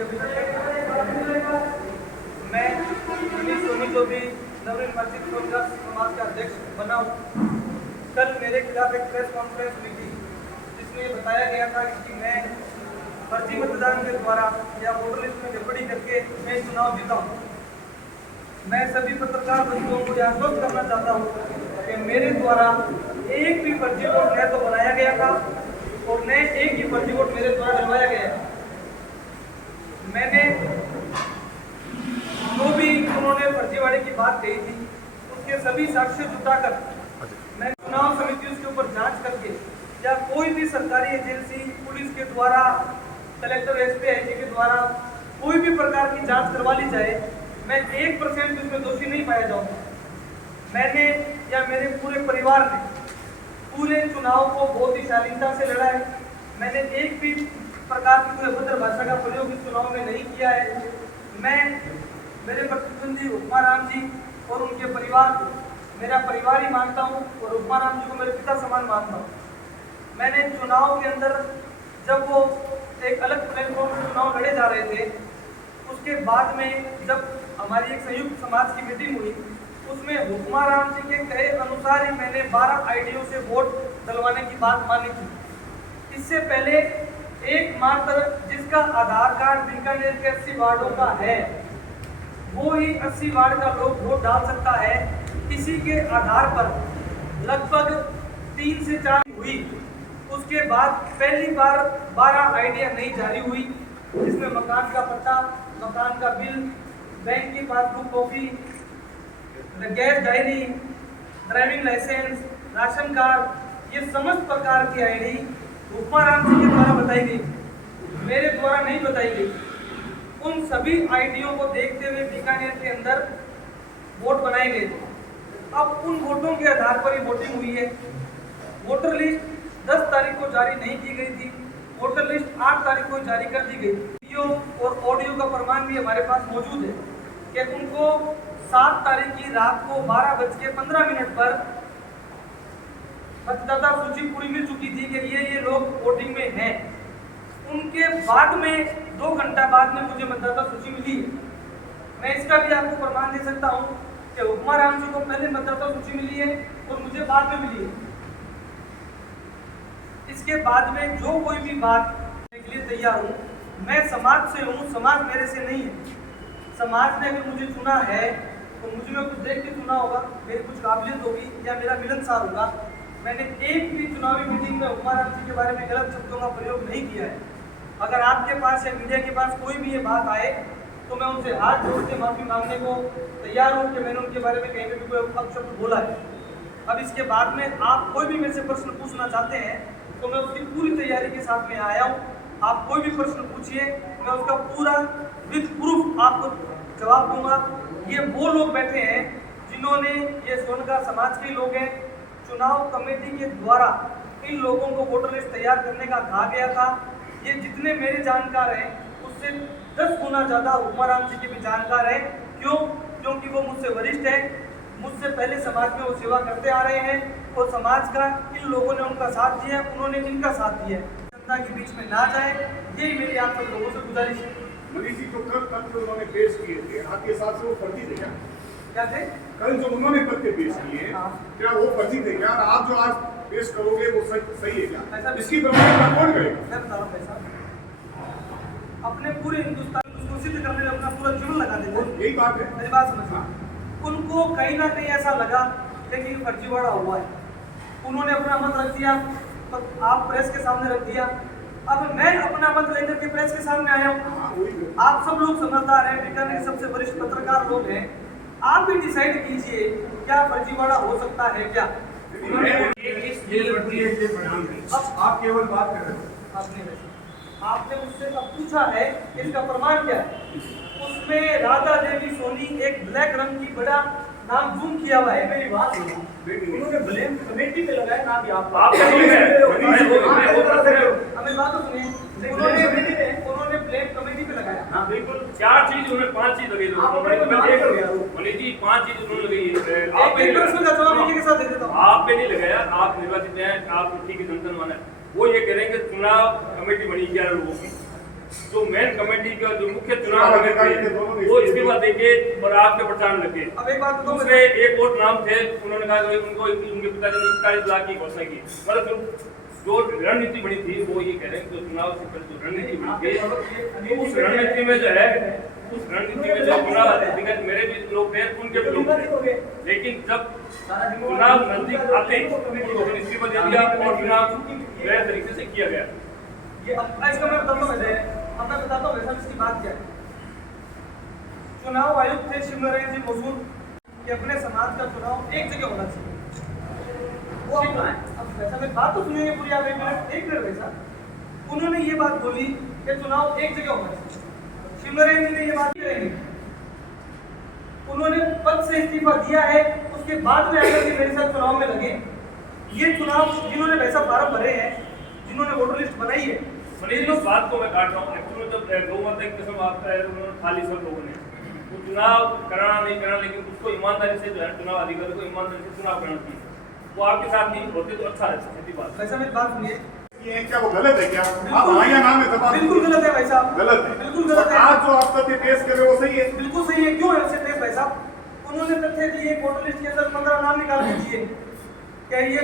मैं सोनी जो भी नवनिर्वाचित कांग्रेस समाज का अध्यक्ष बना हूँ। कल मेरे खिलाफ एक प्रेस कॉन्फ्रेंस हुई थी जिसमें बताया गया था कि मैं फर्जी मतदान के द्वारा या वोटर लिस्ट में गड़बड़ी करके मैं चुनाव जीता हूँ। मैं सभी पत्रकार बंधुओं को आश्वस्त करना चाहता हूँ कि मेरे द्वारा एक भी फर्जी वोट न तो बनाया गया था और न एक ही फर्जी वोट मेरे द्वारा डलवाया गया। मैंने जो भी उन्होंने फर्जीवाड़े की बात कही थी उसके सभी साक्ष्य जुटाकर मैं चुनाव समिति उसके ऊपर जांच करके या कोई भी सरकारी एजेंसी पुलिस के द्वारा कलेक्टर एसपी आईजी के द्वारा कोई भी प्रकार की जांच करवा ली जाए, मैं 1% इसमें दोषी नहीं पाया जाऊंगा। मैंने या मेरे पूरे परिवार ने पूरे चुनाव को बहुत ही शालीनता से लड़ा है। मैंने एक भी प्रकार की कोई अभद्र भाषा का प्रयोग इस चुनाव में नहीं किया है। मैं मेरे प्रतिद्वंदी उपमाराम जी और उनके परिवार को मेरा परिवार ही मानता हूँ और उपमाराम जी को मेरे पिता समान मानता हूँ। मैंने चुनाव के अंदर जब वो एक अलग प्लेटफॉर्म से चुनाव लड़े जा रहे थे, उसके बाद में जब हमारी एक संयुक्त समाज की मीटिंग हुई उसमें उपमाराम जी के कहे अनुसार ही मैंने 12 आईडियों से वोट डलवाने की बात मानी थी। इससे पहले एकमात्र जिसका आधार कार्ड बीकानेर के 80 वार्डों का है वो ही 80 वार्ड का लोग वोट डाल सकता है। इसी के आधार पर लगभग 3 से 4 हुई। उसके बाद पहली बार 12 आइडिया नहीं जारी हुई जिसमें मकान का पट्टा, मकान का बिल, बैंक की passbook copy, gas diary, driving licence, ration card, ये समस्त प्रकार की आईडी उपमाराम जी के द्वारा बताई गई, मेरे द्वारा नहीं बताई गई। उन सभी आईडियों को देखते हुए बीकानेर के अंदर वोट बनाए गए थे। अब उन वोटों के आधार पर ही वोटिंग हुई है। वोटर लिस्ट 10 तारीख को जारी नहीं की गई थी, वोटर लिस्ट 8 तारीख को जारी कर दी गई। वीडियो और ऑडियो का प्रमाण भी हमारे पास मौजूद है कि उनको 7 तारीख की रात को 12:15 पर मतदाता सूची पूरी मिल चुकी थी कि ये लोग वोटिंग में हैं। उनके बाद में 2 घंटा बाद में मुझे मतदाता सूची मिली है। मैं इसका भी आपको प्रमाण दे सकता हूँ कि उपमाराम जी को पहले मतदाता सूची मिली है और मुझे बाद में मिली है। इसके बाद में जो कोई भी बात करने के लिए तैयार हूँ। मैं समाज से हूँ, समाज मेरे से नहीं है। समाज ने अगर मुझे चुना है तो मुझे में कुछ देख के चुना होगा, मेरी कुछ काबिलियत होगी या मेरा मिलनसार होगा। मैंने एक भी चुनावी मीटिंग में उपमाराम जी के बारे में गलत शब्दों का प्रयोग नहीं किया है। अगर आपके पास या मीडिया के पास कोई भी ये बात आए तो मैं उनसे हाथ जोड़ के माफ़ी मांगने को तैयार हूँ कि मैंने उनके बारे में कहीं पे भी कोई अपशब्द बोला है। अब इसके बाद में आप कोई भी मेरे से प्रश्न पूछना चाहते हैं तो मैं उसकी पूरी तैयारी के साथ में आया हूँ। आप कोई भी प्रश्न पूछिए, मैं उसका पूरा विद प्रूफ आपको जवाब दूंगा। ये वो लोग बैठे हैं जिन्होंने, ये सोनका समाज के लोग हैं, चुनाव कमेटी के द्वारा इन लोगों को वोटर लिस्ट तैयार करने का कहा गया था। ये जितने मेरे जानकार हैं उससे 10 गुना ज़्यादा उपमाराम जी के भी जानकार हैं। क्यों? क्योंकि वो मुझसे वरिष्ठ हैं, मुझसे पहले समाज में वो सेवा करते आ रहे हैं और समाज का इन लोगों ने उनका साथ दिया, उन्होंने इनका साथ दिया। जनता के बीच में ना जाए, यही मेरी आप सब लोगों से गुजारिश है। मनीष जी, जो कल तथ्य उन्होंने पेश किए थे आपके हिसाब से वो फर्जी थे क्या थे? कल जो उन्होंने तथ्य पेश किए क्या वो फर्जी थे क्या? आप जो आज पेश करोगे वो सही है क्या? इसकी प्रमाणिकता कौन करेगा? मैं बता रहा हूँ ऐसा, अपने पूरे हिंदुस्तान को सिद्ध करने में अपना पूरा जीवन लगा देते हैं। यही बात है, मेरी बात समझिए। उनको कहीं ना कहीं ऐसा लगा कि फर्जीवाड़ा हुआ है, उन्होंने अपना मत रख दिया, आप प्रेस के सामने रख दिया। अब मैं अपना मत लेकर के प्रेस के सामने आया हूँ। आप सब लोग समझदार हैं, बीकानेर के सबसे वरिष्ठ पत्रकार लोग हैं, आप भी डिसाइड कीजिए क्या फर्जीवाड़ा हो सकता है क्या? अब आप केवल बात कर रहे हैं। आपने मुझसे अब पूछा है इसका प्रमाण क्या है? उसमें राधा देवी सोनी एक ब्लैक रंग की बड़ा नाम जूम किया हुआ है। मेरी बात उन्होंने ब्लेम कमेटी पे लगाया, ना भी आप हमें बात तो सुनिए। उन्होंने ब्लेम कमेटी पे लगाया। हाँ बिल्कुल, 4 चीज उन्होंने 5 चीज लगी। मनीष जी 5 चीज उन्होंने लगाई। आप पे नहीं लगाया, आप निर्वाचित हैं, आप ठीक है, संतन माना। वो ये कह रहे हैं कि चुनाव कमेटी बनी 11 लोगों की, जो मेन कमेटी का जो मुख्य चुनाव लगे थे वो इसके बाद देखे और आपके प्रचार में लगे। अब एक बात दूसरे एक और नाम थे, उन्होंने कहा कि उनको उनके पिताजी ने 41 लाख की घोषणा की। मतलब जो रणनीति बनी थी वो ये कह रहे हैं कि चुनाव से पहले जो रणनीति बनी थी उस रणनीति में जो है उस रणनीति में जो चुनाव अधिकारी मेरे भी लोग थे उनके भी लोग थे, लेकिन जब चुनाव नजदीक आते उनको इस्तीफा दे दिया और चुनाव गैर तरीके से किया गया। इसका मैं बताता हूँ वैसे, अब मैं बताता हूँ वैसा इसकी बात क्या है। चुनाव आयुक्त थे शिवनारायण जी मौजूद कि अपने समाज का चुनाव एक जगह होना चाहिए। वो अब वैसा मैं बात तो सुनेंगे पूरी, आप एक मिनट वैसा उन्होंने ये बात बोली कि चुनाव एक जगह होना चाहिए। शिवनारायण जी ने ये बात कही, उन्होंने पद से इस्तीफा दिया है, उसके बाद में आकर के मेरे साथ चुनाव में लगे। ये चुनाव जिन्होंने वैसा फार्म भरे हैं, जिन्होंने वोटर लिस्ट बनाई है, इस बात को मैं काट रहा हूँ। एक्चुअली जब बहुमत एक किस्म आता है उन्होंने खाली सब लोगों ने वो चुनाव कराना नहीं कराना, लेकिन उसको ईमानदारी से जो है चुनाव अधिकारी को ईमानदारी से चुनाव कराना चाहिए। वो आपके साथ नहीं होते तो अच्छा है, सीधी बात। वैसा मेरी बात सुनिए, ये क्या वो गलत है क्या? आप हमारा नाम है दबा, बिल्कुल गलत है भाई साहब, गलत है, बिल्कुल गलत है। आज जो आप तथ्य पेश कर रहे हो वो सही है, बिल्कुल सही है। क्यों ऐसे थे भाई साहब? उन्होंने तथ्य दिए, वोटर लिस्ट के अंदर 15 नाम निकाल के दिए, क्या ये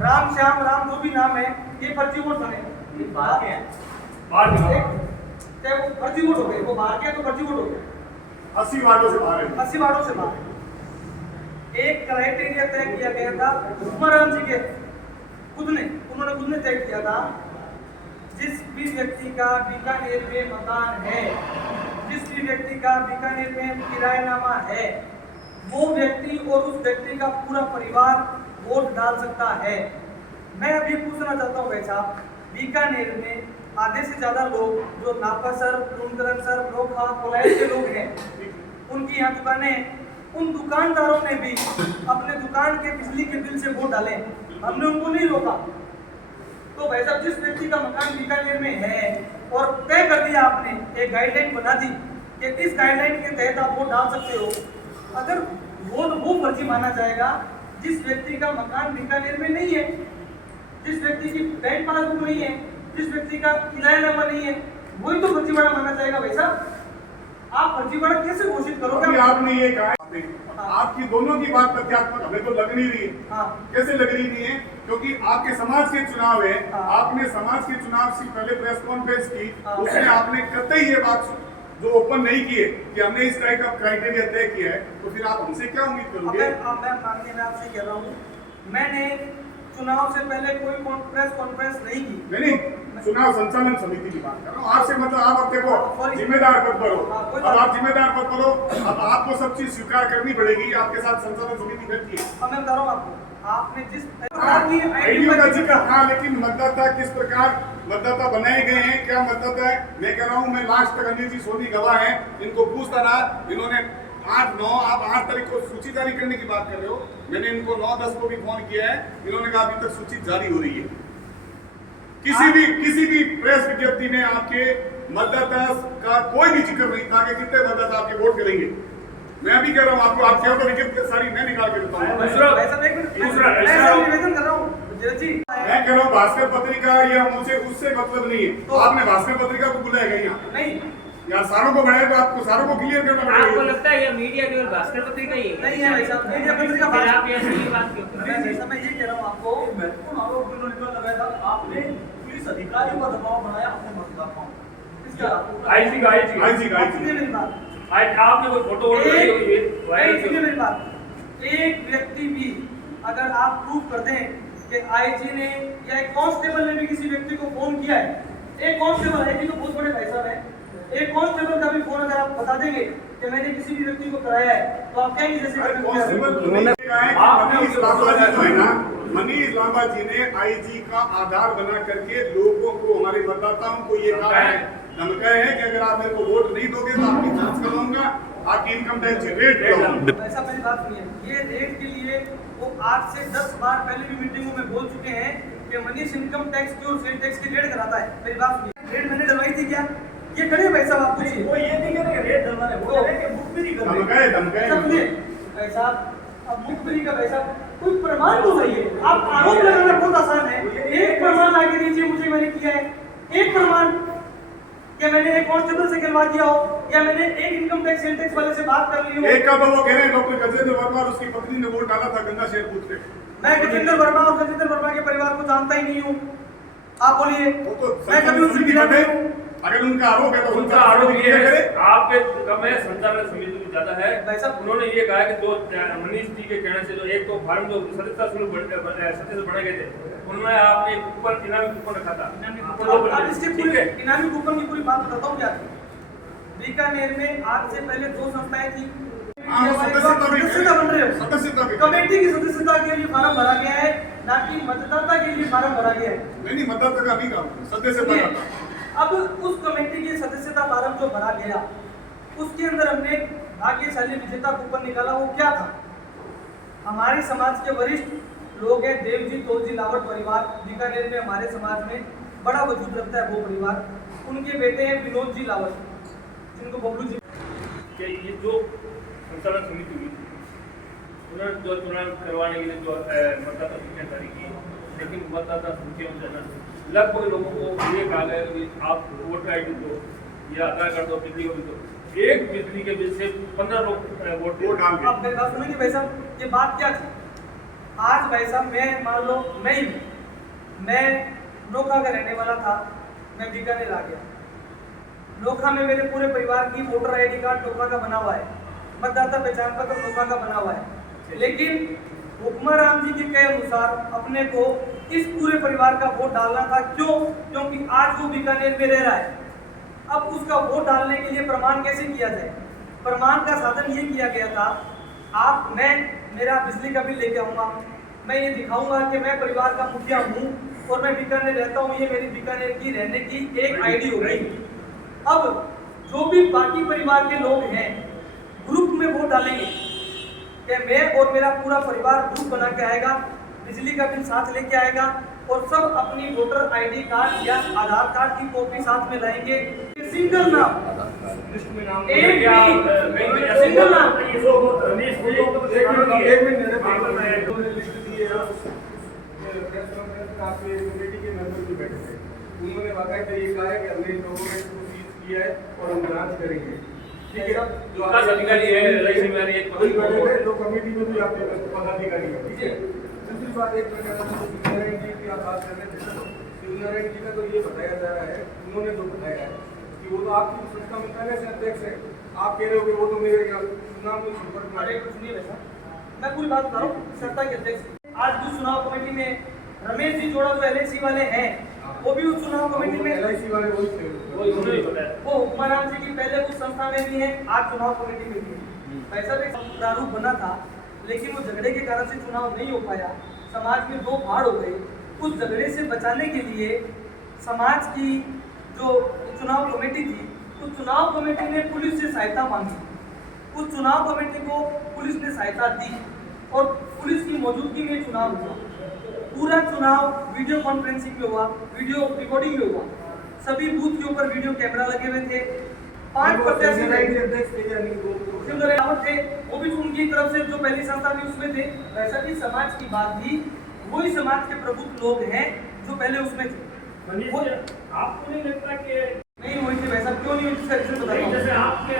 राम श्याम राम जो भी नाम है ये फर्जी वोट बने। बात क्या है? क्या वो फर्जी वोट हो गए? वो बाहर के तो फर्जी वोट हो गए, 80 वार्डों से बाहर है, 80 वार्डों से बाहर। एक क्राइटेरिया तय किया गया था उस्माराम जी के उन्होंने खुद ने तय किया था, जिस भी व्यक्ति का बीकानेर में मकान है, जिस भी व्यक्ति का बीकानेर में किराएनामा है, वो व्यक्ति और उस व्यक्ति का पूरा परिवार वोट डाल सकता है। मैं अभी पूछना चाहता हूँ भाई साहब, बीकानेर में आधे से ज्यादा लोग जो नापासर, लुंडरनसर, लोखा, कोलायत के लोग हैं, उनकी यहाँ दुकानें, उन दुकानदारों ने भी अपने दुकान के बिजली के बिल से वोट डाले, हमने उनको नहीं रोका। तो भाई साहब, जिस व्यक्ति का मकान बीकानेर में है और तय कर दिया आपने, एक गाइडलाइन बना दी कि इस गाइडलाइन के तहत आप वोट डाल सकते हो, अगर वो फर्जी माना जाएगा जिस व्यक्ति का मकान बीकानेर में नहीं है, जिस व्यक्ति की बैंक पासबुक नहीं है, जिस व्यक्ति का किरायानामा नहीं है, वही तो फर्जीवाड़ा माना जाएगा। भाई साहब, आप फर्जीवाड़ा कैसे घोषित करोगे? आपने ये कहा, आपकी दोनों की बात तथ्यात्मक हमें तो लग नहीं रही है। हाँ। कैसे लग रही है? क्योंकि आपके समाज के चुनाव है, आपने समाज के चुनाव से पहले प्रेस कॉन्फ्रेंस की, उसमें आपने कतई ये बात जो ओपन नहीं किए कि हमने इस टाइप का क्राइटेरिया तय किया है, तो फिर आप हमसे क्या उम्मीद करोगे? मैं आपसे कह रहा हूँ, मैंने चुनाव से पहले कोई प्रेस कॉन्फ्रेंस नहीं की। नहीं, चुनाव संचालन समिति की बात कर रहा हूँ आपसे। मतलब आप अब देखो जिम्मेदार पद पर हो, अब आप जिम्मेदार पद पर हो, अब आपको सब चीज स्वीकार करनी पड़ेगी। आपके साथ संचालन समिति बैठी है। अब मैं बता रहा हूँ आपको, आपने जिस आईडियो का जिक्र, हाँ, लेकिन मतदाता किस प्रकार मतदाता बनाए गए हैं, क्या मतदाता है? मैं कह रहा हूँ, मैं लास्ट तक अनिल जी सोनी गवाह है, इनको पूछता रहा। इन्होंने 8-9 आप 8 तारीख को सूची जारी करने की बात कर रहे हो, मैंने इनको 9-10 को भी फोन किया है, इन्होंने कहा अभी तक सूची जारी हो रही है। किसी भी प्रेस विज्ञप्ति में आपके मतदाता का कोई भी जिक्र नहीं था कि कितने मतदाता आपके वोट करेंगे। मैं अभी कह रहा हूँ आपको, आपके ऊपर विज्ञप्ति सारी मैं निकाल के देता हूँ। निवेदन कर रहा हूँ जी, मैं कह रहा हूँ भास्कर पत्रिका या मुझे उससे मतलब नहीं है। तो आपने भास्कर पत्रिका को बुलाया गया यहाँ नहीं यार, सारों को बनाया तो आपको सारों को क्लियर करना पड़ेगा। आपको लगता है ये मीडिया केवल भास्कर पत्रिका ही है? नहीं है भाई साहब, मीडिया पत्रिका आप ये बात क्यों कर रहे हैं? जैसा मैं ये कह रहा हूँ आपको, महत्वपूर्ण आरोप उन्होंने लगाया था, आपने पुलिस अधिकारियों पर दबाव बनाया अपने मतदाताओं पर। इसका आईजी सुनिए मेरी बात, आपने कोई फोटो सुनिए मेरी बात, एक व्यक्ति भी अगर आप प्रूफ कर दें कि आईजी ने या एक कांस्टेबल ने भी किसी व्यक्ति को फोन किया है, एक कांस्टेबल है जी तो बहुत बड़े भाई साहब है, एक कांस्टेबल का भी फोन अगर आप बता देंगे कि मैंने किसी भी व्यक्ति को कराया है, तो आप कहेंगे जैसे मनीष लांबा जी ने आईजी का आधार बना करके लोगों को, हमारे मतदाताओं को ये कहा है, धमकाया है कि अगर आप मेरे को वोट नहीं दोगे तो आपकी जांच करवाऊंगा, आपकी इनकम टैक्स रेट लगाऊंगा। ऐसा मेरी बात सुनिए, ये रेट के लिए वो 8 से 10 बार पहले भी मीटिंगों में बोल चुके हैं कि मनीष इनकम टैक्स की और सेल टैक्स की रेट कराता है। मेरी बात सुनिए, रेट मैंने डलवाई थी क्या? ये खड़े भाई साहब, आप पूछिए। वो ये नहीं कह रहे रेट डलवा रहे, वो कह रहे हैं कि मुखबिरी कर रहे हैं। धमकाए भाई साहब, अब मुखबिरी का भाई साहब कोई प्रमाण तो नहीं है। आप आरोप लगाना बहुत आसान है, एक प्रमाण लाके दीजिए मुझे, मैंने किया है, एक प्रमाण। क्या मैंने एक कांस्टेबल से गिलवा दिया हो, या मैंने एक इनकम टैक्स सेल टैक्स वाले से बात कर ली हो? एक का तो वो कह रहे हैं डॉक्टर गजेंद्र वर्मा और उसकी पत्नी ने वोट डाला था गंगा शेर बूथ पे। मैं गजेंद्र वर्मा और गजेंद्र वर्मा के परिवार को जानता ही नहीं हूँ। आप बोलिए, वो तो मैं कभी उससे मिला नहीं हूँ। अगर उनका आरोप है तो उनका आरोप ये है करे। आपके कम है, संचालन समिति में ज्यादा है। भाई साहब, उन्होंने ये कहा कि जो मनीष जी के कहने से जो एक तो फार्म जो सदस्यता शुल्क सदस्य बने गए थे, उनमें आपने एक कूपन इनामी कूपन रखा था। अब इसके पूरे इनामी कूपन की पूरी बात बताता हूँ क्या थी। बीकानेर में आज से पहले 2 संस्थाएं थी। सदस्यता बन रहे हो, कमेटी की सदस्यता के लिए फार्म भरा गया है, ना कि मतदाता के लिए फार्म भरा गया है। नहीं मतदाता का नहीं काम, सदस्य। अब उस कमेटी की सदस्यता फार्म जो भरा गया, उसके अंदर हमने भाग्यशाली विजेता कूपन निकाला। वो क्या था? हमारे समाज के वरिष्ठ लोग हैं, देवजी तोलजी लावट परिवार, बीकानेर में हमारे समाज में बड़ा वजूद रखता है वो परिवार। उनके बेटे हैं विनोद जी लावट, जिनको बबलू जी। कि ये जो संचालन समिति हुई थी, उन्होंने जो चुनाव करवाने के लिए जो मतदाता सूचियाँ जारी की, लेकिन मतदाता सूचियों में जाना लगभग लोगों को ये कहा गया कि आप वोटर आई डी दो या आधार कार्ड दो, बिजली बिल दो। एक बिजली के बिल से 15 लोग वोट डाल गए। आप मेरी बात सुनेंगे भाई साहब, ये बात क्या थी? आज भाई साहब मैं मान लो मैं नोखा का रहने वाला था, मैं बीकानेर आ गया। नोखा में मेरे पूरे परिवार की वोटर आईडी कार्ड नोखा का बना हुआ है, मतदाता पहचान पत्र नोखा का बना हुआ है, लेकिन हुक्माराम जी के कहे अनुसार अपने को इस पूरे परिवार का वोट डालना था। क्यों? क्योंकि आज वो बीकानेर में रह रहा है। अब उसका वोट डालने के लिए प्रमाण कैसे किया जाए? प्रमाण का साधन ये किया गया था, मैं मेरा बिजली का बिल लेके आऊँगा, मैं ये दिखाऊंगा कि मैं परिवार का मुखिया हूँ और मैं बीकानेर रहता हूँ, ये मेरी बीकानेर की रहने की एक आईडी हो गई। अब जो भी बाकी परिवार के लोग हैं ग्रुप में वोट डालेंगे कि मैं और मेरा पूरा परिवार ग्रुप बना के आएगा, बिजली का बिल साथ लेके आएगा और सब अपनी वोटर आईडी कार्ड या आधार कार्ड की कॉपी साथ में लाएंगे। सिंगल नाम, एक सिंगल नाम। उन्होंने बाकायदा ये कहा है कि हमने इन लोगों ने सीज किया है और हम जांच करेंगे। ठीक है, जो अधिकारी है जो कमेटी में भी आपके पदाधिकारी है। ठीक है, दूसरी बात एक शिवनारायण जी की आप बात कर रहे थे, शिवनारायण जी का तो ये बताया जा रहा है, उन्होंने जो बताया है कि वो तो आपकी संस्था में पहले से अध्यक्ष है। आप कह रहे हो कि वो तो मेरे चुनाव में संपर्क में। सुनिए वैसा, मैं पूरी बात बता रहा हूँ। संस्था के अध्यक्ष आज भी चुनाव कमेटी में रमेश जी जोड़ा जो LIC वाले हैं, वो भी उस चुनाव कमेटी में LIC वाले वही थे, वो हुक्माराम जी की पहले उस संस्था में भी है, आज चुनाव कमेटी में भी है। वैसा भी प्रारूप बना था, लेकिन वो झगड़े के कारण से चुनाव नहीं हो पाया, समाज में 2 भाड़ हो गए। उस झगड़े से बचाने के लिए समाज की जो चुनाव कमेटी थी, उस चुनाव कमेटी ने पुलिस से सहायता मांगी। उस चुनाव कमेटी को पुलिस ने सहायता दी और पुलिस की मौजूदगी में चुनाव हुआ। पूरा चुनाव वीडियो कॉन्फ्रेंसिंग में हुआ, वीडियो रिकॉर्डिंग में हुआ, सभी बूथ के ऊपर वीडियो कैमरा लगे हुए थे। 5 प्रत्याशी थे, वो भी उनकी तरफ से जो पहली संस्था थी उसमें थे। वैसा भी समाज की बात थी, वही समाज के प्रबुद्ध लोग हैं जो पहले उसमें थे। आपको नहीं लगता कि नहीं हुई थी? वैसा क्यों नहीं हुई? इसका रीजन बताइए। जैसे आपके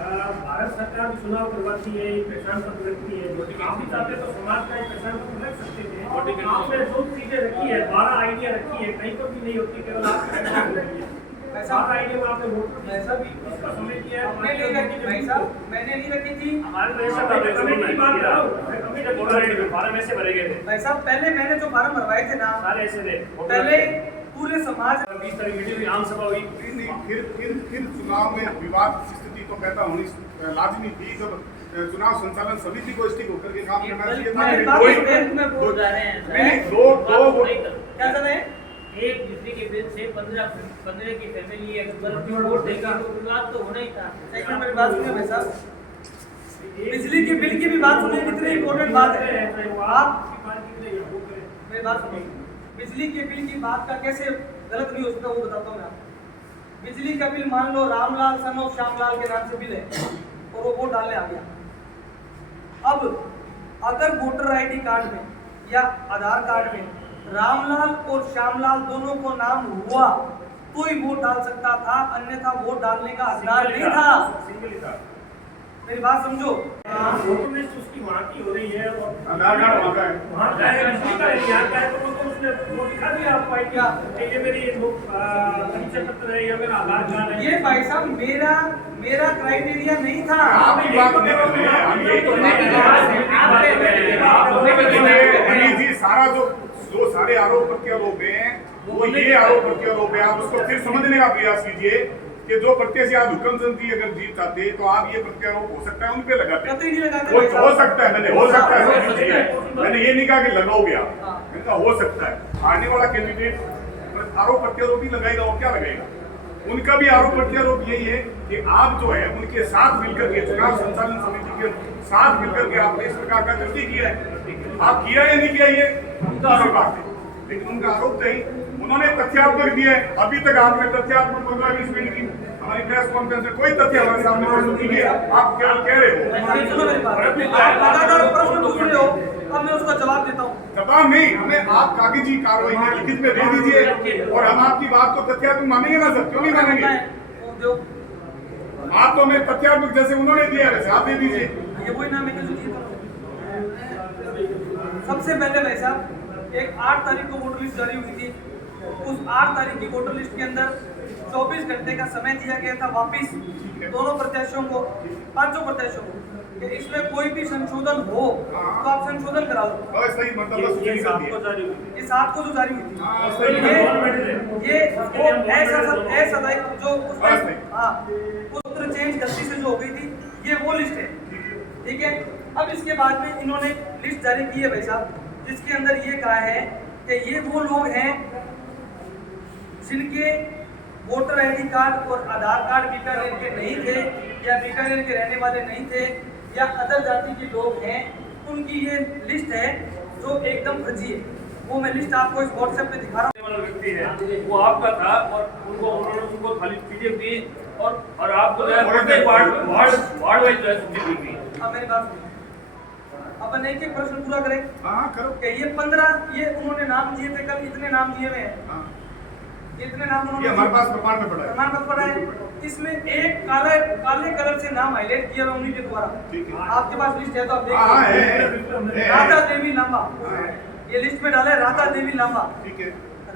भारत सरकार चुनाव करवाती है, पहचान पत्र रखती है, आप भी चाहते तो समाज का एक पहचान पत्र रख सकते थे। आपने जो चीजें रखी है, 12 आइडिया रखी है, कहीं पर भी नहीं होती, केवल आपकी रखी है। वैसा आइडिया में आपने वोट वैसा भी उसका समय किया है। मैंने नहीं रखी भाई साहब, मैंने नहीं रखी थी। हमारे तो ऐसा था, कमेटी की बात कर रहा हूँ, कमेटी वोटर आईडी में फार्म ऐसे भरे गए थे, भाई साहब पहले मैंने जो फार्म भरवाए थे ना, सारे ऐसे थे। पहले पूरे समाज 20 तारीख मीटिंग हुई, आम सभा हुई। फिर चुनाव में विवाद की स्थिति तो पैदा होनी लाजमी थी, जब चुनाव संचालन समिति को स्टिक होकर के काम करना चाहिए था। क्या कर रहे हैं? एक बिजली के बिल से 15 की फैमिली अगर वोट देगी तो विवाद तो होना ही था। एक मिनट मेरी बात सुनिए भाई साहब, बिजली के बिल की भी बात सुनिए, कितनी इंपॉर्टेंट बात है। आप मेरी बात सुनिए, बिजली के बिल की बात का कैसे गलत नहीं हो सकता वो बताता हूँ मैं आपको। बिजली का बिल मान लो रामलाल सन ऑफ श्यामलाल के नाम से बिल है और वो वोट डालने आ गया। अब अगर वोटर आईडी कार्ड में या आधार कार्ड में रामलाल और श्यामलाल दोनों को नाम हुआ तो ही वोट डाल सकता था, अन्यथा वोट डालने का हकदार नहीं था। सिंगल ही था। मेरी बात समझो। वोटर लिस्ट उसकी वहाँ की हो रही है और आधार कार्ड वहाँ का है। वहाँ का है, रजनी का है, यहाँ का है, तो उसको उसने वो दिखा दिया आपको आई क्या ये मेरी परिचय पत्र है या मेरा आधार कार्ड है। ये भाई साहब मेरा क्राइटेरिया नहीं था। आपकी बात नहीं कर रहे हैं, हम यही तो अनिल जी, सारा जो सारे आरोप प्रत्यारोप हैं वो ये आरोप प्रत्यारोप है। आप उसको फिर समझने का प्रयास कीजिए कि जो प्रत्याशी आज हुक्मचंद जी अगर जीत चाहते तो आप ये प्रत्यारोप हो सकता है उन पे लगाते। कतई नहीं लगाते वो भाई साहब। हो सकता है, मैंने हो सकता है, मैंने ये नहीं कहा कि लगाओगे आप, मैंने कहा हो सकता है। आने वाला कैंडिडेट आरोप प्रत्यारोप ही लगाएगा और क्या लगाएगा। उनका भी आरोप प्रत्यारोप यही है कि आप जो है उनके साथ मिलकर के चुनाव संचालन समिति के साथ मिलकर के आपने इस प्रकार का गलती किया है। आप किया या नहीं किया ये उनका बात है, लेकिन उनका आरोप नहीं। उन्होंने तथ्यात्मक दिया है। अभी तक आपने तथ्यात्मक 15-20 मिनट की हमारी प्रेस कॉन्फ्रेंस में कोई तथ्य हमारे सामने प्रस्तुत नहीं किया। आप क्या कह रहे हो? सुनो मेरी बात। आप लगातार प्रश्न पूछ रहे हो, अब मैं उसका जवाब देता हूँ। जवाब नहीं, हमें आप कागजी कार्रवाई में लिखित में दे दीजिए और हम आपकी बात को तथ्यात्मक मानेंगे ना सर, क्यों नहीं मानेंगे? आप तो हमें तथ्यात्मक जैसे उन्होंने दिया वैसे आप दे दीजिए। ये वही नाम है जो दिए थे। सबसे पहले भाई साहब एक 8 तारीख को वोटर लिस्ट जारी हुई थी। उस 8 तारीख की वोटर लिस्ट के अंदर 24 घंटे का समय दिया गया था वापिस दोनों प्रत्याशियों को, 5 प्रत्याशियों को, कि इसमें कोई भी संशोधन हो तो आप संशोधन कराओ। सही मतलब ये 7 को जारी हुई। ये 7 को जो जारी हुई सही थी, ये वो ऐसा जो उत्तर चेंज गलती से जो हो गई थी, ये वो लिस्ट है, ठीक है। अब इसके बाद में इन्होंने लिस्ट जारी की है भाई साहब, जिसके अंदर ये कहा है कि ये वो लोग हैं जिनके वोटर आईडी कार्ड और आधार कार्ड बीकानेर के नहीं थे या बीकानेर के रहने वाले नहीं थे या अदर जाति के लोग हैं, उनकी ये लिस्ट है जो एकदम फर्जी है। वो मैं लिस्ट आपको इस व्हाट्सएप पे दिखा रहा हूँ। व्यक्ति है वो आपका था और उनको खाली पीडीएफ दी और आपको जो है वार्ड वाइज जो है दी गई। अब मेरी बात सुनिए, अपन एक एक प्रश्न पूरा करें। हाँ करो। कि ये 15 ये उन्होंने नाम दिए थे, कल इतने नाम दिए हुए हैं, इतने नाम उन्होंने ये हमारे पास प्रमाण में पड़ा है। प्रमाण पत्र पड़ा है। इसमें एक काले कलर से नाम हाईलाइट किया हुआ उन्हीं के द्वारा। आपके पास लिस्ट है तो आप देखिए। राधा देवी लांबा, ये लिस्ट में डाला है राधा देवी लांबा। ठीक है।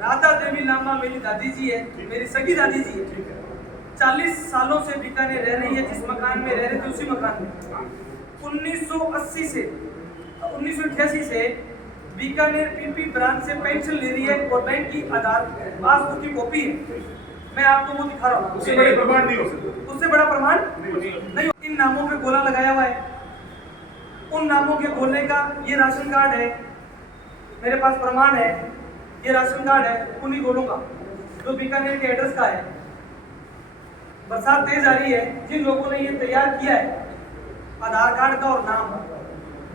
राधा देवी लांबा मेरी दादी जी है, मेरी सगी दादी जी है। 40 सालों से बीकानेर रह रही है, जिस मकान में रह रहे थे उसी मकान में 1988 से बीकानेर पीपी ब्रांच से पेंशन ले रही है और बैंक की आधार पासबुक की कॉपी है। मैं आपको वो दिखा रहा हूँ। उससे बड़े प्रमाण नहीं हो सकते। उससे बड़ा प्रमाण नहीं। इन नामों पे गोला लगाया हुआ है, उन नामों के गोले का ये राशन कार्ड है, मेरे पास प्रमाण है, ये राशन कार्ड है उन्हीं गोलों का जो बीकानेर के एड्रेस का है। बरसात तेज आ रही है, जिन लोगों ने ये तैयार किया है आधार कार्ड का और नाम,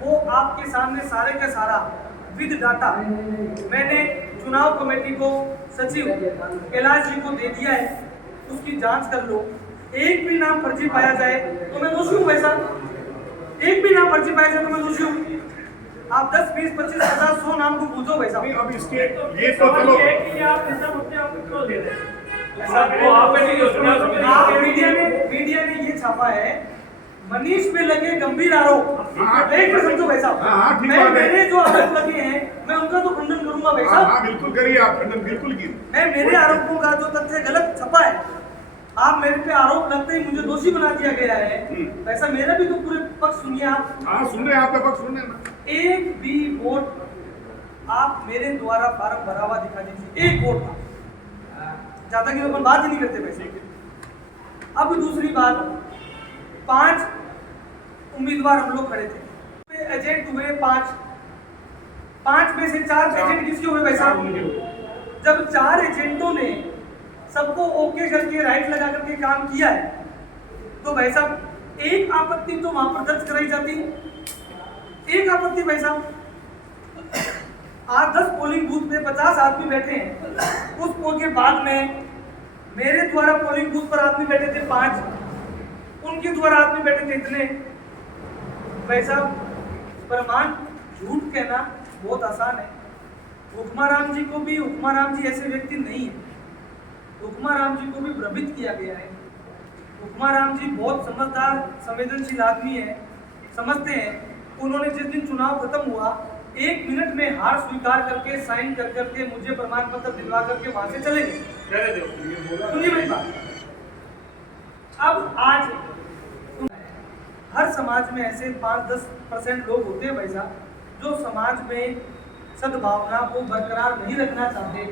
वो आपके सामने सारे का सारा विद डाटा मैंने चुनाव कमेटी को सचिव कैलाश जी को दे दिया है, उसकी जांच कर लो। एक भी नाम फर्जी पाया जाए तो मैं दोषी हूँ वैसा, एक भी नाम फर्जी पाया जाए तो मैं दोषी हूँ। आप 10, 20, 25, 50, 100 नाम को पूछो वैसा। अब इसके ये तो चलो मीडिया ने ये छापा है, मनीष पे लगे गंभीर आरोप। एक मिनट समझो भाई साहब, मेरे जो आरोप लगे हैं मैं उनका तो खंडन करूंगा भाई साहब। हाँ बिल्कुल करिए आप खंडन, बिल्कुल कीजिए। मैं मेरे आरोपों का जो तथ्य गलत छपा है, आप मेरे पे आरोप लगते ही मुझे दोषी बना दिया गया है, वैसा मेरा भी तो पूरे पक्ष सुनिए आप। हाँ सुन रहे हैं, आपका पक्ष सुन रहे हैं। एक भी वोट आप मेरे द्वारा फार्म भरा हुआ दिखा दीजिए, एक वोट था, ज्यादा की अपन बात ही नहीं करते वैसे। अब दूसरी बात, 5 उम्मीदवार हम लोग खड़े थे, एजेंट हुए 5 में से 4 एजेंट किसके हुए भाई साहब? जब 4 एजेंटों ने सबको ओके करके राइट लगा करके काम किया है तो भाई साहब एक आपत्ति तो वहां पर दर्ज कराई जाती, एक आपत्ति भाई साहब। 8-10 पोलिंग बूथ में 50 आदमी बैठे हैं, उस पोल के बाद में मेरे द्वारा पोलिंग बूथ पर आदमी बैठे थे 5, उनके द्वारा आदमी बैठे थे इतने। भाई साहब प्रमाण झूठ कहना बहुत आसान है। हुक्माराम जी को भी, हुक्माराम जी ऐसे व्यक्ति नहीं है हुक्मा राम जी को भी भ्रमित किया गया है। हुक्मा राम जी बहुत समझदार संवेदनशील आदमी है, समझते हैं। उन्होंने जिस दिन चुनाव खत्म हुआ 1 मिनट में हार स्वीकार करके साइन कर करके मुझे प्रमाण पत्र दिलवा करके वहां से चले गए। सुनिए मेरी बात। अब आज हर समाज में ऐसे 5-10% लोग होते हैं भाई साहब, जो समाज में सद्भावना को बरकरार नहीं रखना चाहते।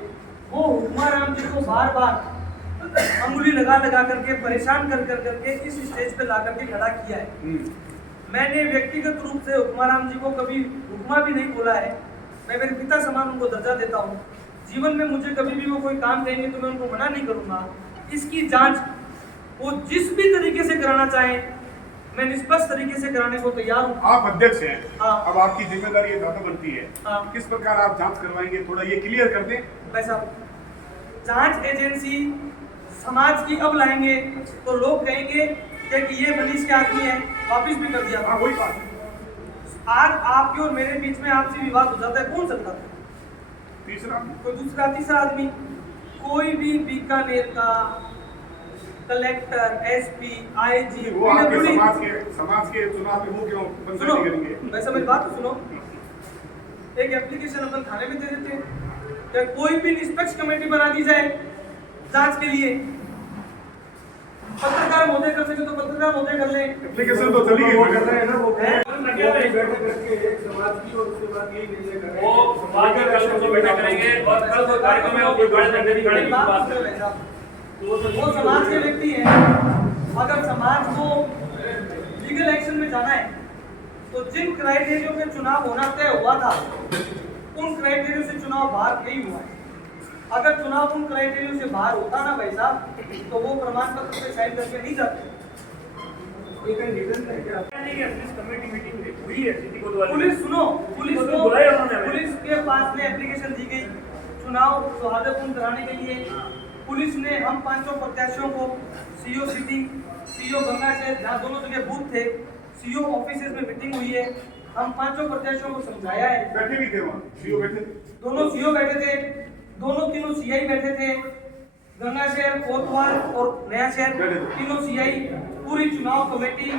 वो हुक्मा राम जी को बार बार अंगुली लगा लगा करके परेशान कर करके इस स्टेज पे ला करके खड़ा किया है। मैंने व्यक्तिगत रूप से हुक्मा राम जी को कभी हुक्मा भी नहीं बोला है। मैं मेरे पिता समान उनको दर्जा देता हूँ। जीवन में मुझे कभी भी वो कोई काम कहेंगे तो मैं उनको मना नहीं करूँगा। इसकी जांच वो जिस भी तरीके से कराना चाहें, मैं निष्पक्ष तरीके से कराने को तैयार हूँ। आप अध्यक्ष हैं, हाँ। अब आपकी जिम्मेदारी ये ज्यादा बनती है। हाँ। किस प्रकार आप जांच करवाएंगे, थोड़ा ये क्लियर कर दें। भाई साहब, जांच एजेंसी समाज की अब लाएंगे तो लोग कहेंगे कि ये मनीष के आदमी है, वापिस भी कर दिया। हाँ, वही बात। आज आपके और मेरे बीच में आपसी विवाद हो जाता है, कौन सकता है? तीसरा कोई दूसरा तीसरा आदमी, कोई भी बीकानेर का कलेक्टर, एसपी, आईजी, वो आपके समाज के चुनाव में वो क्यों सुनो, पंचायती करेंगे? वैसे मेरी बात तो सुनो। एक एप्लीकेशन अपन थाने में दे देते हैं कि कोई भी निष्पक्ष कमेटी बना दी जाए जांच के लिए। पत्रकार महोदय कर सके तो पत्रकार महोदय कर ले। एप्लीकेशन तो चली गई, कर रहे हैं ना वो है? बैठक करके एक समाज की और उसके बाद यही निर्णय करेंगे। वो समाज के कल को बैठक करेंगे और कल को कार्यक्रम में वो बड़े झंडे दिखाने की बात है। वो समाज के व्यक्ति हैं। अगर समाज को लीगल एक्शन में जाना है तो जिन क्राइटेरियो पे चुनाव होना तय हुआ था उन क्राइटेरियो से चुनाव बाहर नहीं हुआ है। अगर चुनाव उन क्राइटेरियो से बाहर होता ना भाई साहब तो वो प्रमाण पत्र पे साइन करके नहीं जाते। पुलिस कमेटी मीटिंग हुई है सिटी कोतवाली में। पुलिस सुनो, पुलिस तो को बुलाया उन्होंने हमें। पुलिस के पास में एप्लीकेशन दी गई चुनाव सौहार्दपूर्ण कराने के लिए। पुलिस ने हम 500 प्रत्याशियों को सीओ सिटी, सीओ गंगा शहर, जहाँ दोनों जगह बूथ थे, सीओ ऑफिसेज में मीटिंग हुई है। हम 500 प्रत्याशियों को समझाया है। बैठे भी थे वहाँ, सीओ बैठे थे। दोनों सीओ बैठे थे, दोनों तीनों सीआई बैठे थे। गंगा शहर, कोतवाल और नया शहर तीनों सीआई, पूरी चुनाव कमेटी,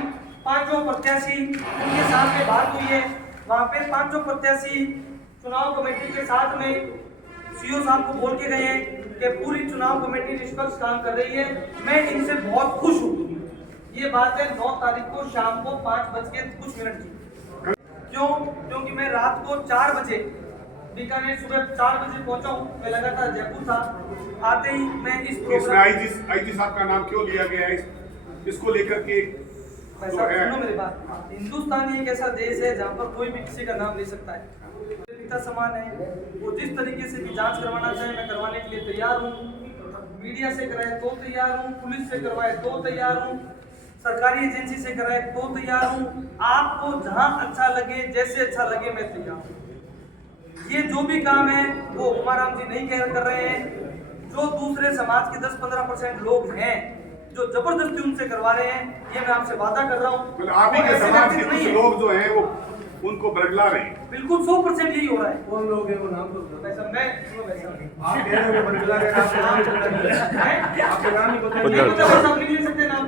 500 प्रत्याशी, उनके साथ में बात हुई है। वहाँ पे 500 प्रत्याशी चुनाव कमेटी के साथ में सीओ साहब को बोल के गए हैं कि पूरी चुनाव कमेटी निष्पक्ष काम कर रही है। मैं इनसे बहुत खुश हूँ। ये बात है 9 तारीख को शाम को 5:कुछ की। क्यों? क्योंकि मैं रात को 4 बजे बीकानेर, सुबह 4 बजे पहुंचा हूँ। मैं लगातार जयपुर था। आते ही मैं इस प्रोग्राम आईजी साहब का नाम क्यों लिया गया है इसको लेकर के? सुनो मेरी बात, हिंदुस्तान एक ऐसा देश है जहाँ पर कोई भी किसी का नाम ले सकता है। पिता समान है, वो जिस तरीके से भी जांच करवाना चाहे मैं करवाने के लिए तैयार हूँ। मीडिया से कराए तो तैयार हूँ, पुलिस से करवाए तो तैयार हूँ, सरकारी एजेंसी से कराए तो तैयार हूँ। आपको जहाँ अच्छा लगे, जैसे अच्छा लगे, मैं तैयार हूँ। ये जो भी काम है वो हुक्मा राम जी नहीं कर रहे हैं। जो दूसरे समाज के 10-15% लोग हैं जो जबरदस्ती उनसे करवा रहे हैं, ये मैं आपसे वादा कर रहा हूँ। आप ही के समाज के कुछ लोग जो हैं वो उनको बरगला रहे हैं। बिल्कुल 100% यही हो रहा है। कौन लोग हैं वो नाम तो मैं आप कह रहे हो बदला रहे हैं, आपके नाम ही बताइए। नहीं पता, नहीं ले सकते नाम,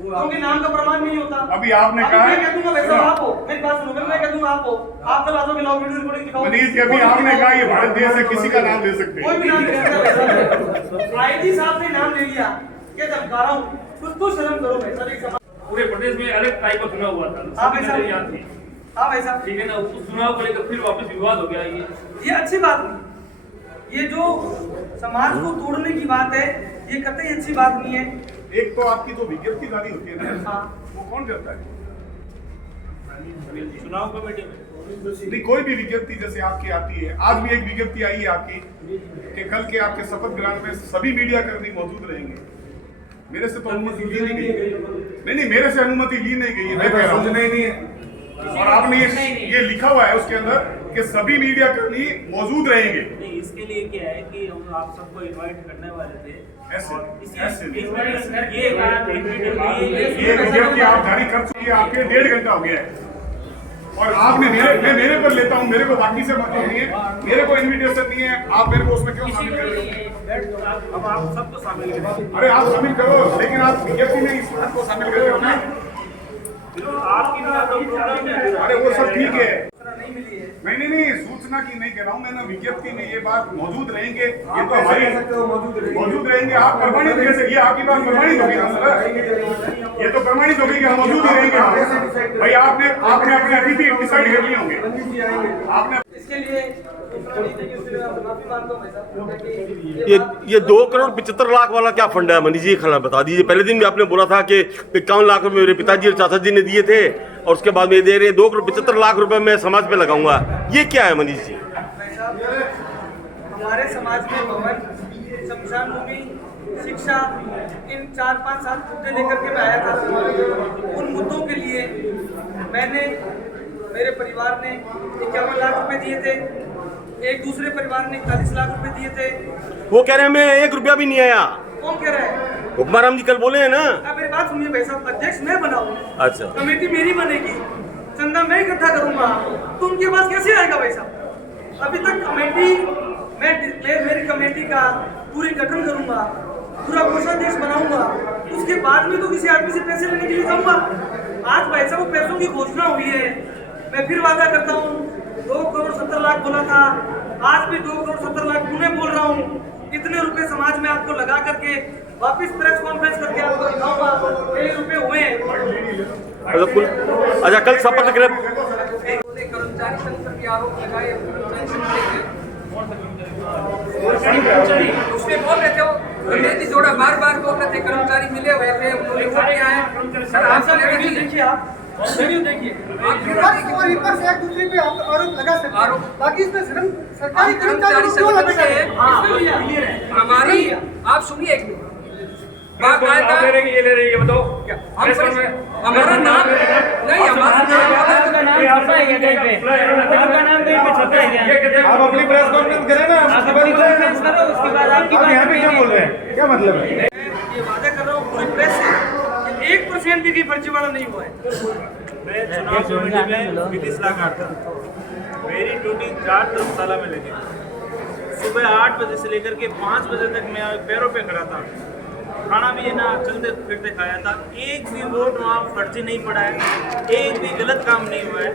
क्योंकि नाम का प्रमाण नहीं होता। अभी आपने कहा मैं कह दूंगा वैसा आप हो, मेरी बात सुनो, मैं कह दूंगा आप हो, आप कल आ जाओगे, लाओ वीडियो रिकॉर्डिंग दिखाओ। मनीष जी, अभी आपने कहा ये भारत देश है, किसी का नाम ले सकते कोई भी नाम ले सकता। आईजी साहब ने नाम ले लिया, क्या धमका रहा हूँ? कुछ तो शर्म करो भाई साहब। एक समाज पूरे प्रदेश में अलग टाइप का चुनाव हुआ था। हाँ भाई साहब, यहाँ थी। हाँ भाई साहब, ठीक है ना, उस चुनाव को लेकर फिर वापस विवाद हो गया। ये अच्छी बात नहीं। ये जो समाज को तोड़ने की बात है, ये कतई अच्छी बात नहीं है। एक तो आपकी जो विज्ञप्ति जारी होती है ना, हाँ, वो कौन करता है? चुनाव कमेटी में नहीं, कोई भी विज्ञप्ति जैसे आपकी आती है, आज भी एक विज्ञप्ति आई है आपकी कि कल के आपके शपथ ग्रहण में सभी मीडिया कर्मी मौजूद रहेंगे। मेरे से तो अनुमति ली नहीं गई। नहीं, मेरे से अनुमति ली नहीं गई है, मैं कह रहा हूं। नहीं है। और आपने ये लिखा हुआ है उसके अंदर कि सभी मीडिया कर्मी मौजूद रहेंगे। नहीं, इसके लिए क्या है कि हम आप सबको इनवाइट करने वाले थे। ये विज्ञप्ति आप जारी कर चुकी है, आपके 1.5 घंटा हो गया है। और आपने मैं मेरे पर लेता हूँ, मेरे को बाकी से मतलब नहीं है, मेरे को इनविटेशन नहीं है, आप मेरे को उसमें क्यों शामिल कर रहे हो? अब आप सबको शामिल करें। अरे आप शामिल करो, लेकिन आप विज्ञप्ति में इस बात को शामिल कर रहे हो ना। आपकी भी तो प्रोग्राम है। अरे वो सब ठीक है, नहीं मिली है। नहीं सूचना की नहीं कह रहा हूँ मैं, विज्ञप्ति में ये बात मौजूद रहेंगे, ये तो हमारी मौजूद रहेंगे। आप प्रमाणित कैसे, ये आपकी बात प्रमाणित होगी ना सर, ये तो प्रमाणित होगी कि हम मौजूद ही रहेंगे भाई। आपने अपने अतिथि डिसाइड कर लिए होंगे आपने। इसके लिए माफी मांगता हूँ भाई साहब। ये 2,75,00,000 वाला क्या फंड है मनीष जी, खाना बता दीजिए। पहले दिन भी आपने बोला था कि 51 लाख रुपए मेरे पिताजी और चाचा जी ने दिए थे, और उसके बाद में दे रहे 2,75,00,000 रुपए मैं समाज पे लगाऊंगा। ये क्या है मनीष जी? भाई साहब, हमारे समाज में भवन, शमशान भूमि, शिक्षा, इन 4-5-7 मुद्दे लेकर के मैं आया था। उन मुद्दों के लिए मैंने, मेरे परिवार ने 51 लाख रुपए दिए थे, एक दूसरे परिवार ने 41 लाख रुपए दिए थे। वो कह रहे हैं मैं 1 रुपया भी नहीं आया। कौन कह रहा है? हुक्माराम जी कल बोले हैं ना। अब मेरी बात सुनिए भाई साहब, अध्यक्ष मैं बनाऊं, अच्छा, कमेटी मेरी बनेगी, चंदा मैं इकट्ठा करूंगा, तो उनके पास कैसे आएगा भाई साहब? अभी तक कमेटी मेरी कमेटी का पूरी गठन करूंगा, पूरा कोषाध्यक्ष बनाऊंगा, उसके बाद में तो किसी आदमी से पैसे लेने के लिए जाऊंगा। आज भाई साहब वो पैसों की घोषणा हुई है, मैं फिर वादा करता हूँ, 2,70,00,000 बोला था, आज भी 2,70,00,000 पुनः बोल रहा हूँ। इतने रुपए समाज में आपको लगा करके वापस प्रेस कॉन्फ्रेंस करके आपको दिखाऊंगा ये रुपए हुए हैं। अच्छा, कल शपथ ग्रहण कर्मचारी संघ पर भी आरोप लगाए, उसमें बोल रहे थे, वो जोड़ा बार बोल रहे थे कर्मचारी मिले हुए थे, उन्होंने क्या है सर, आप वीडियो देखिए, आप वीडियो देखिए, और विपक्ष एक दूसरे पे आरोप लगा सकते हैं, बाकी इसमें सरकारी कर्मचारी संगठन से हमारी, आप सुनिए एक मिनट, ले रहे हैं, ये बताओ हमारा नाम नहीं, हमारा नाम आप अपनी प्रेस कॉन्फ्रेंस करें ना, उसके बाद आप यहाँ पे क्या बोल रहे हैं, क्या मतलब है? ये वादा कर रहा हूँ पूरी प्रेस से कि 1% भी फर्जीवाड़ा नहीं हुआ है। मैं चुनाव कमेटी में विधि सलाहकार था। मेरी ड्यूटी 4 धर्मशाला में लगी। सुबह 8 बजे से लेकर के 5 बजे तक मैं पैरों पे खड़ा था, खाना भी ना चलते फिरते खाया था। एक भी वोट वहाँ फर्जी नहीं पड़ा है, एक भी गलत काम नहीं हुआ है।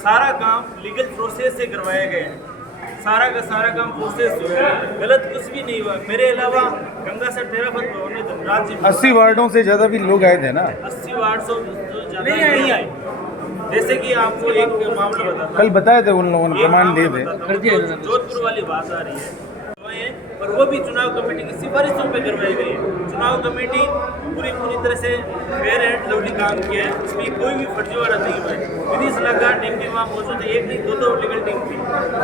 सारा काम लीगल प्रोसेस से करवाया गया है, सारा का सारा काम प्रोसेस जो है, गलत कुछ भी नहीं हुआ। मेरे अलावा गंगा सर तेरापत भवन में धनराज जी 80 वार्डों से ज्यादा भी लोग आए थे ना। 80 वार्ड से ज्यादा नहीं आए। जैसे कि आपको एक मामला बताता, कल बताए थे उन लोगों ने, प्रमाण दिए थे। जोधपुर वाली बात आ रही है, और वो भी चुनाव कमेटी की सिफारिशों पे करवाई गई है। चुनाव कमेटी पूरी तरह से फेयर एंड लवली काम किया है, इसमें कोई भी फर्जीवाड़ा नहीं हुआ है। विधि सलाहकार टीम भी वहाँ मौजूद है, एक नहीं 2 लीगल टीम थी,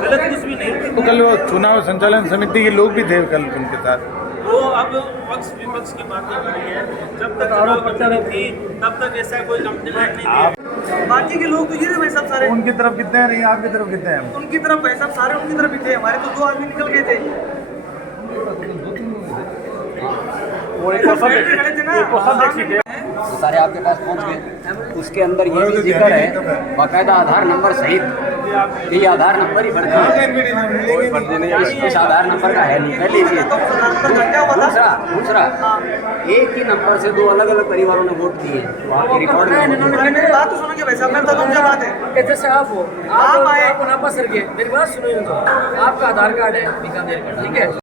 गलत कुछ भी नहीं। तो कल वो चुनाव संचालन समिति के लोग भी थे कल उनके साथ। वो अब पक्ष विपक्ष की बातें हो रही है, जब तक चुनाव कमेटी थी तब तक ऐसा कोई कंप्लेंट नहीं दिया। बाकी के लोग तो ये भाई साहब सारे उनकी तरफ कितने हैं, आपकी तरफ कितने हैं? उनकी तरफ भाई साहब सारे उनकी तरफ ही थे, हमारे तो 2 आदमी निकल गए थे। सारे आपके पास पहुंच गए। उसके अंदर ये भी जिक्र है बाकायदा आधार नंबर सहित, ये आधार नंबर ही भरता है, इस आधार नंबर का है नहीं। पहले दूसरा एक ही नंबर से 2 अलग-अलग परिवारों ने वोट दिए, वहाँ की रिकॉर्ड में। मेरी बात तो सुनोगे भाई साहब, मैं बताता हूँ क्या बात है। जैसे आप हो, आप आए, आप सर के मेरी बात सुनो, आपका आधार कार्ड है बीकानेर का, ठीक है?